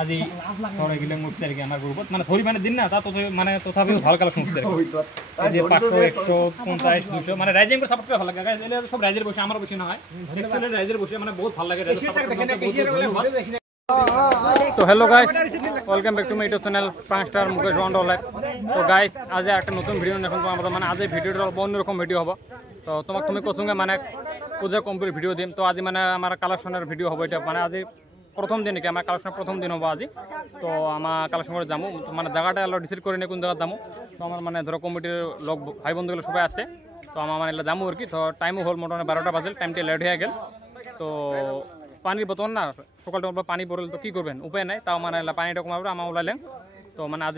আজি ধরে গেলে মুখছে আর কি আমার গ্রুপত মানে ধরি মানে দিন না তা তো মানে তথাপিও ভাল কালেকশন হচ্ছে এই যে 500 150 200 মানে রাইজিং করে সাপোর্ট করে ভালো লাগে গাইস এলে সব রাইজের বসে আমার বসে না হয় অ্যাকচুয়ালি রাইজের বসে মানে বহুত ভালো লাগে রাইজের সাপোর্ট করতে তো hello guys welcome back to my YouTube channel 5 স্টার মুকেশ রাউন্ড অল তো গাইস আজ একটা নতুন ভিডিও এখন আমাদের মানে আজ এই ভিডিওটা অন্যরকম ভিডিও হবে তো তোমাক তুমি কোসুঙ্গে মানে পূজা কমপ্লিট ভিডিও দিম তো আজ মানে আমার কালেকশনের ভিডিও হবে এটা মানে আজ প্রথম দিন কি আমার কালেকশন প্রথম দিন হবো আজি তো আমার কালেকশন করে যাবো মানে জায়গাটা আলো ডিসাইড করে নিয়ে কোন জায়গা যাবো তো আমার মানে ধরো কমিটির লোক ভাই বন্ধুগুলো সবাই আছে তো আমার মানে এগুলো যাবো আর কি তো টাইমও হল মোটামুটি 12টা বাজে টাইমটা লেট হয়ে গেল তো পানির বোতল না সকালটা পানি পড়লে তো কী করবেন উপায় নাই তাও মানে পানিটা কমাবে আমার ওলাইলেন তো মানে আজ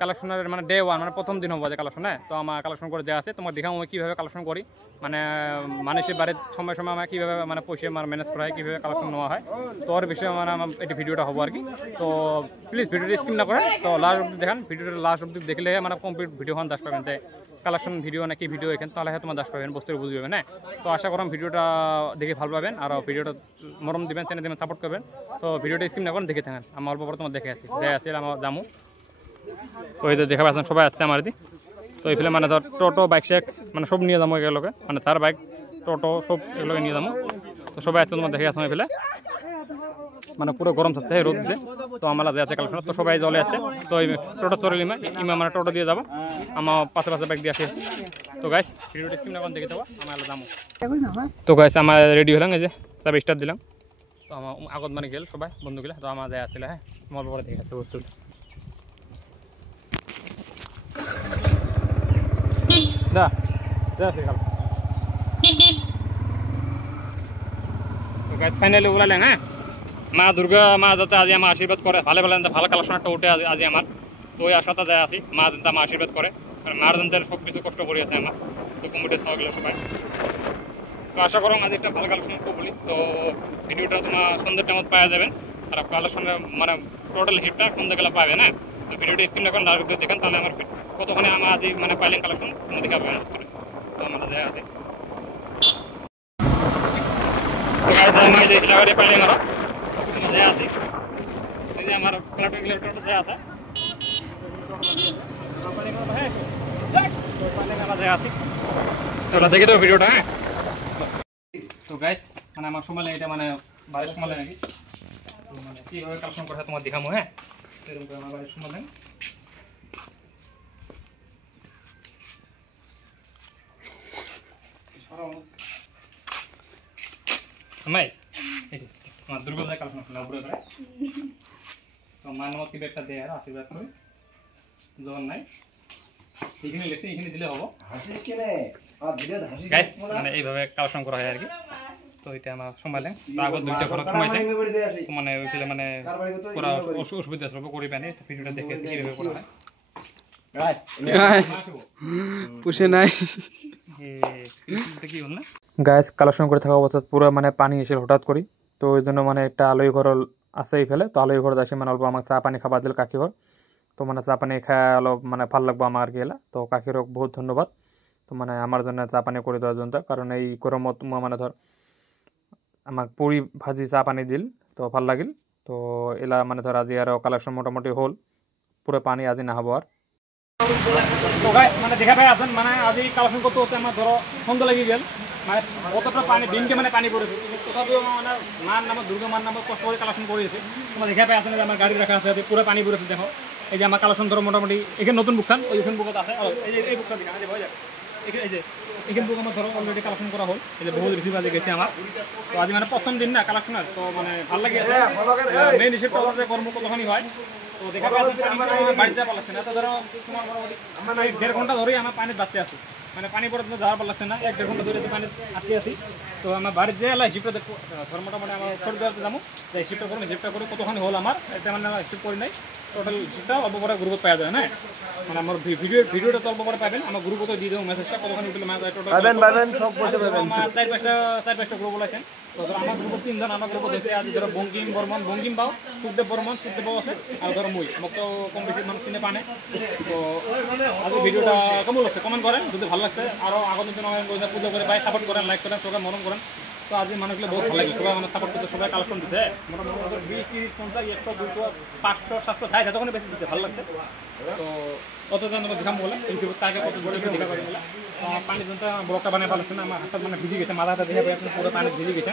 কালেকশনের মানে ডে ওয়ান মানে প্রথম দিন হবো যে কালেকশনে তো আমার কালেকশন করে দেওয়া আছে তোমার দেখাম আমি কীভাবে কালেকশন করি মানে মানুষের বাড়ির সময় সময় আমার কীভাবে মানে পয়সা আমার ম্যানেজ করা হয় কীভাবে কালেকশন নেওয়া হয় তো ওর বিষয়ে মানে আমার এটি ভিডিওটা হবো আর কি তো প্লিজ ভিডিওটি স্কিপ না করেন তো লাস্ট অব্দি দেখান ভিডিওটা লাস্ট অব্দি দেখলে মানে কমপ্লিট ভিডিওখন দাস পাবেন যে কালেকশন ভিডিও নাকি ভিডিও এখানে তাহলে তোমার দাস পাবেন বস্তু বুঝে পাবেন হ্যাঁ তো আশা করলাম ভিডিওটা দেখে ভালো পাবেন আর ভিডিওটা মরম দিবেন চ্যানেল দিবেন সাপোর্ট করবেন তো ভিডিওটা স্কিপ না করেন দেখে থাকেন আমার অল্প পরে তোমার দেখে আসি যাই আসি আমার জামু তো এই যে দেখা পাচ্ছেন সবাই আসছে আমার তো এইফালে মানে ধর টোটো বাইক শেক মানে সব নিয়ে যাবো এগুলোকে মানে তার বাইক টোটো সব এগুলোকে নিয়ে যাবো তো সবাই আসছে তোমার দেখে আসো এইফালে মানে পুরো গরম থাকছে রোদ দিয়ে তো আমার যে আছে কালেকশন তো সবাই জলে আছে তো টোটো চলে ইমা মানে টোটো দিয়ে যাবো আমার পাশে পাশে বাইক দিয়ে আসে তো গাইস ভিডিওটা স্ক্রিন এখন দেখে দেবো আমার যাবো তো গাইস আমার রেডি হলাম এই যে সব স্টার্ট দিলাম তো আমার আগত মানে গেল সবাই বন্ধুগুলা তো আমার যায় আসলে হ্যাঁ তোমার পরে দেখে আছে বস্তু দা দা ফিকাল তো গাইস ফাইনালি ওলালেন হ্যাঁ মা দুর্গা মা যাতে আজ আমার আশীর্বাদ করে ভালো ভালো ভালো কালেকশন একটা উঠে আজ আমার তো ওই আশাটা যায় আসি মা যাতে আমার আশীর্বাদ করে কারণ মার জানতে সব কিছু কষ্ট করে আছে আমার তো কমিটি সবাইগুলো সবাই তো আশা করো আজ একটা ভালো কালেকশন করবো বলি তো ভিডিওটা তোমার সন্ধ্যের টাইমত পাওয়া যাবেন আর কালেকশনের মানে টোটাল হিটটা সন্ধ্যাবেলা পাবে না তো ভিডিওটা স্ক্রিন এখন লাস্ট অব্দি দেখেন তাহলে আমার কতক্ষণে আমার আজ মানে পাইলেন কালেকশন তুমি দেখে পাবেন তো আমরা যায় আছে তো গাইস আমি যে জায়গাটা পাইলেন আরো যায় আছে এই যে আমার প্ল্যাটফর্মগুলো টোটাল যায় আছে তো দেখে তো ভিডিওটা হ্যাঁ তো গাইস মানে আমার সময় এটা মানে বাড়ির সময় নাকি তো মানে কীভাবে কালেকশন করে তোমার দেখাবো হ্যাঁ এরকম করে আমার বাড়ির সময় নেন মাই আমার দুর্গা কালেকশন করলাম উপরে করে তো মা নামত কি একটা দেয় আর আশীর্বাদ করে জন নাই এখানে লিখতে এখানে দিলে হবো গাইস মানে এইভাবে কালেকশন করা হয় আর কি তো এটা আমার সময় লাগে তো আগত দুইটা খরচ সময় যায় মানে ওইখানে মানে করা অসুবিধা সব করি পানি ভিডিওটা দেখে কিভাবে করা হয় পুষে নাই কি হল না গাইস কালেকশন করে থাকা অবস্থা পুরো মানে পানি এসে হঠাৎ করি তো ওই জন্য মানে একটা আলোই ঘর আছে এই ফেলে তো আলোই ঘর আসে মানে অল্প আমার চা পানি খাবার দিল কাকি ঘর তো মানে চা পানি খায় অলপ মানে ভাল লাগবো আমার আর কি এলা তো কাকির বহুত ধন্যবাদ তো মানে আমার জন্য চা পানি করে দেওয়ার জন্য কারণ এই গরমত মানে ধর আমাক পুরি ভাজি চা পানি দিল তো ভাল লাগিল তো এলা মানে ধর আজি আর কালেকশন মোটামুটি হল পুরো পানি আজি না হবো আর তো গাইস মানে দেখা পাই আছেন মানে আজি কালেকশন করতে হচ্ছে আমার ধরো সন্ধ্যা লাগি গেল মানে কতটা পানি দিনকে মানে পানি পড়েছে তথাপিও মানে মার নামে দুর্গা মার নামে কষ্ট করে কালেকশন করেছে তোমরা দেখা পাই আছেন যে আমার গাড়ি রাখা আছে পুরো পানি পড়েছে দেখো এই যে আমার কালেকশন ধরো মোটামুটি এখানে নতুন বুকখান ওই ওখানে বুকত আছে এই যে এই বুকটা দেখা যে ভয় যায় এই যে এখানে বুক আমার ধরো অলরেডি কালেকশন করা হল এই যে বহুত বেশি বাজে গেছে আমার তো আজ মানে প্রথম দিন না কালেকশনের তো মানে ভালো লাগে মেইন হিসেবে যে কর্ম কতখানি হয় তো দেখা পাচ্ছেন বাড়িতে যাওয়া লাগছে না তো ধরো তোমার মানে 1.5 ঘন্টা ধরেই আমার পানি বাঁচতে আছে মানে পানি পড়ে যাওয়ার পার লাগছে না 1-1.5 ঘন্টা ধরে পানি আটকে আছি তো আমার বাড়ির যে এলা হিসেবটা দেখো ধর মোটামুটি আমার ছোট দেওয়াতে যাবো যে হিসেবটা করুন হিসেবটা করে কতখানি হল আমার এটা মানে হিসেব করি নাই টোটাল হিসেবটা অল্প পরে গ্রুপত পাওয়া যায় না মানে আমার ভিডিওটা তো অল্প পরে পাবেন আমার গ্রুপত দিয়ে দেবো মেসেজটা কতখানি উঠলে মাছ টোটাল পাবেন সব বসে পাবেন আমার 4-5টা গ্রুপ আছে তো ধর আমার গ্রুপত 3 জন আমার গ্রুপত দেখতে আজ ধরো বঙ্কিম বর্মন বঙ্কিম বাউ সুখদেব বর্মন সুখদেব বাউ আছে আর ধরো মুই মোক তো কম বেশি মানুষ চিনে পানে তো আজ ভিডিওটা কেমন লাগছে কমেন্ট করেন যদি ভালো লাগছে আরও আগত জন্য পুজো করে ভাই সাপোর্ট করেন লাইক করেন সবাই মরম করেন তো আজি মানুষগুলো বহুত ভালো লাগে সবাই মানে সাপোর্ট করতে সবাই কালেকশন দিতে মোটামুটি 20, 30, 50, 100, 200, 500, 700 যাই যতক্ষণ বেশি দিতে ভালো লাগছে তো অত জন দেখাম বলে ইউটিউবে তাকে কত বলে দেখা করে বলে পানি জনটা ব্লকটা বানিয়ে ফেলেছেন আমার হাতটা মানে ভিজে গেছে মাথাটা দেখে পুরো পানি ভিজে গেছে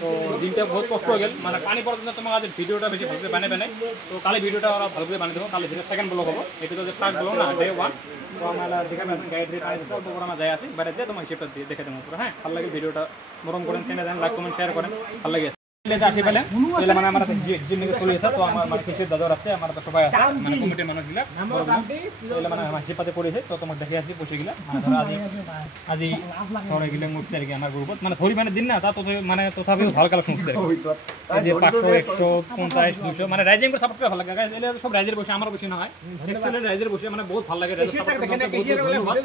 তো দিনটা বহুত কষ্ট হয়ে গেল মানে পানি পড়ার জন্য তোমার আজ ভিডিওটা বেশি ভালো করে বানাই তো কালি ভিডিওটা ওরা ভালো করে বানিয়ে দেবো কালি যেটা সেকেন্ড ব্লগ হবো এটা তো যে ফার্স্ট ব্লগ না ডে 1 তো আমরা দেখাবেন গাইড পানি অল্প করে আমরা যাই আসি বাইরে যেয়ে তোমার হিসেবটা দিয়ে দেখে দেবো পুরো হ্যাঁ ভালো লাগে ভিডিওটা মরম করেন চ্যানেল দেন লাইক কমেন্ট শেয়ার করেন ভালো লাগে আসি পেলে মানে আমার জিন্দিগি চলে এসে তো আমার মানে কৃষির দাদর আছে আমার তো সবাই আছে মানে কমিটির মানুষগুলা মানে আমার হিসেবে পড়েছে তো তোমাকে দেখে আসি পয়সা গিলা মানে ধরো আজি ধরে গেলে মুখছে আর কি আমার গ্রুপত মানে ধরি মানে দিন না তা তো মানে তথাপিও ভালো কালেকশন হচ্ছে এই যে 500 150 200 মানে রাইজিং করে সাপোর্ট করে ভালো লাগে গাইস এলে সব রাইজের বসে আমার বসে না হয় দেখলে রাইজের বসে মানে বহুত ভালো লাগে রাইজের সাপোর্ট করতে বহুত ধন্যবাদ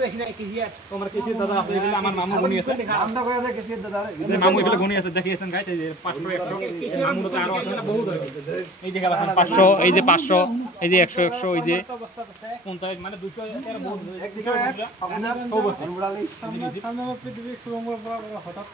তো আমার কৃষির দাদা আছে এগুলো আমার মামু বনি আছে আমরা কই আছে কৃষির দাদা মামু এগুলো বনি আছে দেখিয়েছেন গাইস এই যে 500 মামুর তো আরো আছে না বহুত এই যে কালেকশন 500 এই যে 500 এই যে 100 100 এই যে 50 মানে 200 এর বহুত একদিকে আপনার অবস্থা উড়ালি আমরা পৃথিবী সুরঙ্গ হঠাৎ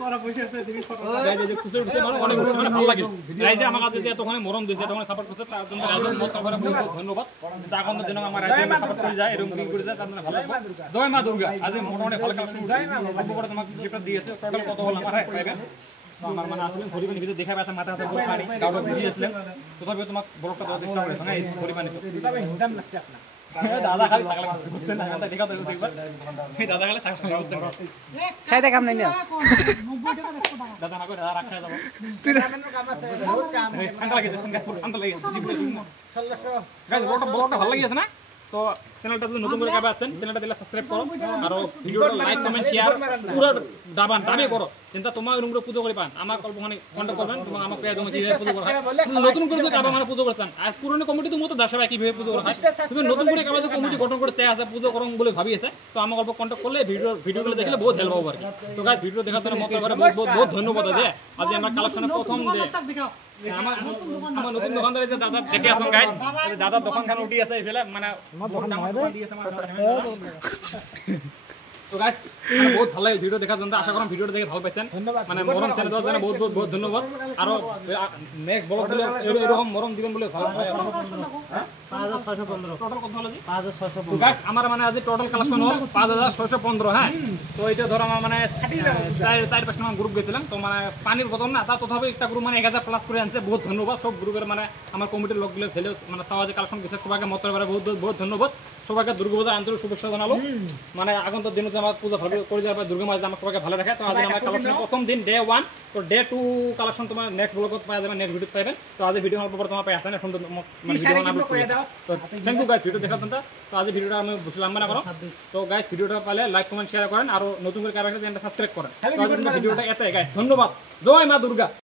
পড়া পয়সা আছে দিবি গাইস এই যে খুশি মানে অনেক মানে ভালো লাগে গাইস আমার কাছে যে তখন মরম দিয়েছে তখন সাপোর্ট করতে তার জন্য রাইজের মত করে বহুত ধন্যবাদ জাগন দিন আমার রাইজের সাপোর্ট করে যায় এরকম কি করে যায় তার জন্য ভালো লাগে জয় মা দুর্গা আজ মোটামুটি ভালো কালেকশন যায় না অল্প করে তোমাকে যেটা দিয়েছে টোটাল কত হল আমার পাইবেন তো আমার মানে আসলে পরিমাণ ভিতরে দেখা পাচ্ছে মাথা আছে বহুত পানি গাউডা ভিডিও আসলেন তথাপি তোমাক ব্লগটা দেওয়ার চেষ্টা করেছো না এই পরিমাণে তবে হিজাম লাগছে আপনার দাদা খালি টাকা লাগছে বুঝছেন না কথা দেখা তো একবার এই দাদা খালি টাকা লাগছে খাই দে কাম নাই না 90 টাকা 100 টাকা দাদা না করে দাদা রাখা যাব তুই রামেনের কাম আছে বহুত কাম ঠান্ডা লাগে ঠান্ডা লাগে 1600 গাইস ব্লগটা ভালো লাগিয়েছে না তো চ্যানেলটা যদি নতুন করে কাবে আছেন চ্যানেলটা দিলে সাবস্ক্রাইব করো আর ভিডিওটা লাইক কমেন্ট শেয়ার পুরো দাবি করো চিন্তা তোমার রুমরে পুজো করে পান আমার কল্পখানে কন্টাক্ট করবেন তোমার আমাকে পেয়ে তুমি কিভাবে পুজো করা নতুন করে যদি কাবা মানে পুজো করছেন আর পুরনো কমিটি তো মতো দর্শক কিভাবে পুজো করা হয় তুমি নতুন করে কাবা কমিটি গঠন করে চাই আছে পুজো করুন বলে ভাবিয়েছে তো আমার অল্প কন্টাক্ট করলে ভিডিওগুলো দেখলে বহুত হেল্প হবে তো গাইস ভিডিও দেখার জন্য মত করে বহুত ধন্যবাদ আছে আজ আমরা কালেকশনের প্রথম আমার নতুন দোকানদার যে দাদা দেখে আসুন গাইস দাদা দোকানখানে উঠি আছে এইফালে মানে তো গাইস বহুত ভালো লাগে ভিডিও দেখার জন্য আশা করি ভিডিওটা দেখে ভালো পাইছেন মানে মরম চ্যানেল দেওয়ার জন্য বহুত বহুত ধন্যবাদ আর নেক্সট ব্লগ দিলে এরকম মরম দিবেন বলে ভালো হয় 5615 টোটাল কত হলো জি 5615 তো গাইস আমার মানে আজ টোটাল কালেকশন হল 5615 হ্যাঁ তো এটা ধরো আমার মানে 4-5 টা গ্রুপ গেছিলাম তো মানে পানির বোতল না তা তথাপি একটা গ্রুপ মানে 1000 প্লাস করে আনছে বহুত ধন্যবাদ সব গ্রুপের মানে আমার কমিটির লোকগুলো ছেলে মানে সবাই কালেকশন গেছে সবাইকে মত করে বহুত বহুত ধন্যবাদ সবাইকে দুর্গাপূজার আন্তরিক শুভেচ্ছা জানালো মানে আগন্ত দিনে আমার পূজা ভালো করে যাবে দুর্গা মা আমার সবাইকে ভালো রাখে তো আজ আমার কালেকশন প্রথম দিন ডে 1 তো ডে 2 কালেকশন তোমার নেক্সট ব্লগত পাওয়া যাবে নেক্সট ভিডিও পাবেন তো আজ ভিডিও অল্প করে তোমার পাই আসেন সুন্দর মানে ভিডিও আপলোড করে দাও তো থ্যাংক ইউ গাইস ভিডিও দেখার জন্য তো আজ ভিডিওটা আমি বুঝলাম না করো তো গাইস ভিডিওটা পালে লাইক কমেন্ট শেয়ার করেন আর নতুন করে কারো চ্যানেলটা সাবস্ক্রাইব করেন তো ভিডিওটা এটাই গাইস ধন্যবাদ জয় মা দুর্গা।